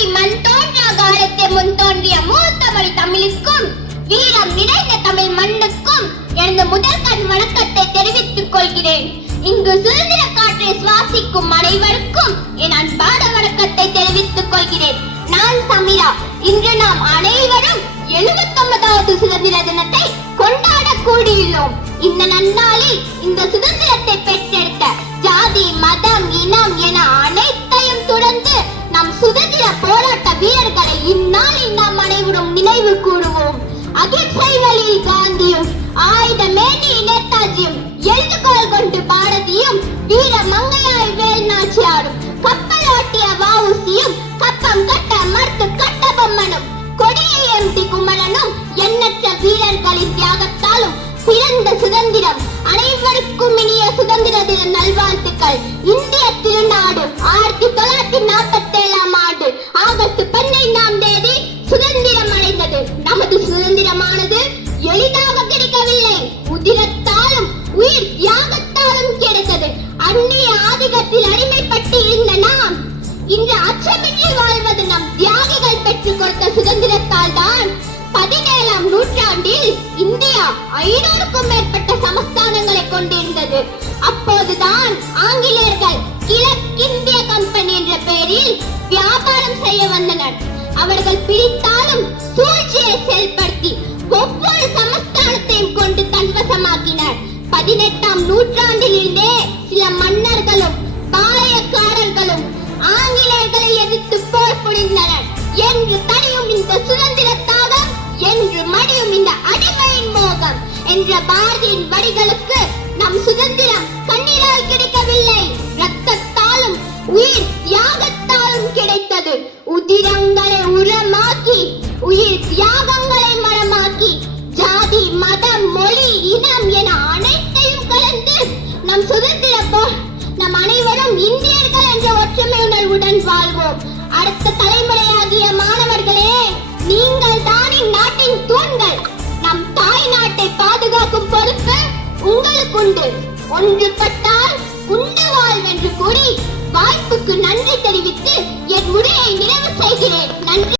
மொழி மண் தோன்றா காலத்தை முன் தோன்றிய மூத்த மொழி தமிழுக்கும் வீரம் நிறைந்த தமிழ் மண்ணுக்கும் எனது முதல் கண் வணக்கத்தை தெரிவித்துக் கொள்கிறேன். இங்கு சுதந்திர காற்றை சுவாசிக்கும் அனைவருக்கும் என் அன்பான வணக்கத்தை தெரிவித்துக் கொள்கிறேன். நான் சமிரா. இன்று நாம் அனைவரும் 79வது சுதந்திர தினத்தை கொண்டாட கூடியுள்ளோம். இந்த நன்னாளில் இந்த சுதந்திரத்தை பெற்றெடுத்த ஜாதி, மதம், இனம் என அனைத்தையும் துறந்து நம் சுதந்திர போராட்ட வீரர்களை இந்நாளில் நாம் அனைவரும் நினைவு கூறுவோம். அகிம்சை வழியில் காந்தியும், ஆயுதமேந்தி நேதாஜியும், எழுதுகோல் கொண்டு பாரதியும், வீர மங்கையாய் வேல்நாச்சியாரும், கப்பலோட்டிய வ.உ.சி.யும், கப்பம் கட்ட மறுத்து கட்டபொம்மனும், கொடியை ஏந்தி குமரனும், எண்ணற்ற வீரர்களின் தியாகத்தாலும் பிறந்த சுதந்திரம். அனைவருக்கும் இனிய சுதந்திர தின நல்வாழ்த்துக்கள். இந்திய திருநாடு 1947ஆம் ஆண்டு ஆகஸ்ட் 15ஆம் தேதி சுதந்திரம் அடைந்தது. நமது சுதந்திரமானது எளிதாக கிடைக்கவில்லை. உதிரத்தாலும் உயிர் தியாகத்தாலும் கிடைத்தது. அந்நிய ஆதிக்கத்தில் அடிமைப்பட்டு இருந்த நாம் இன்று அச்சமின்றி வாழ்வது நம் தியாகிகள் பெற்றுக் கொடுத்த சுதந்திரத்தால் தான். 17ஆம் நூற்றாண்டில் இந்தியா 500க்கும் மேற்பட்ட சமஸ்தானங்களை கொண்டிருந்தது. அப்போதுதான் ஆங்கிலேயர்கள் கிழக்கிந்திய கம்பெனி என்ற பெயரில் வியாபாரம் செய்ய வந்தனர். அவர்கள் பிடித்தாலும் சூழ்ச்சியை செயல்படுத்தி ஒவ்வொரு சமஸ்தானத்தையும் கொண்டு தன்வசமாக்கினர். 18ஆம் நூற்றாண்டில் இருந்தே சில மன்னர்களும் பாளையக்காரர்களும் ஆங்கிலேயர்களை எதிர்த்து போர் புரிந்தனர். என்று தனியும் இந்த சுதந்திரத்தாக, என்று மடியும் இந்த அடிமையின் மோகம் என்ற பாரதியின் வரிகளுக்கு நம் சுதந்திரம் கண்ணீரால் கிடைக்கவில்லை, ரத்தத்தாலும் உயிர் தியாகத்தாலும் கிடைத்தது. உதிரங்களை உரமாக்கி, உயிர் தியாகங்களை மரமாக்கி, ஜாதி, மதம், மொழி, இனம் என அனைத்தையும் கலந்து நம் சுதந்திர நம் அனைவரும் இந்தியர்கள் என்ற ஒற்றுமை உணர்வுடன் வாழ்வோம். அடுத்த தலைமுறையாகிய மாணவர்களே, நீங்கள் தான் இந்நாட்டின் தூண்கள். நம் தாய் நாட்டை பாதுகாக்கும் பொறுப்பு உங்களுக்குண்டு. ஒன்றுபட்டால் உண்டு வாழ்வென்று கூறி வாய்ப்புக்கு நன்றி தெரிவித்து என் உரையை நிறைவு செய்கிறேன். நன்றி.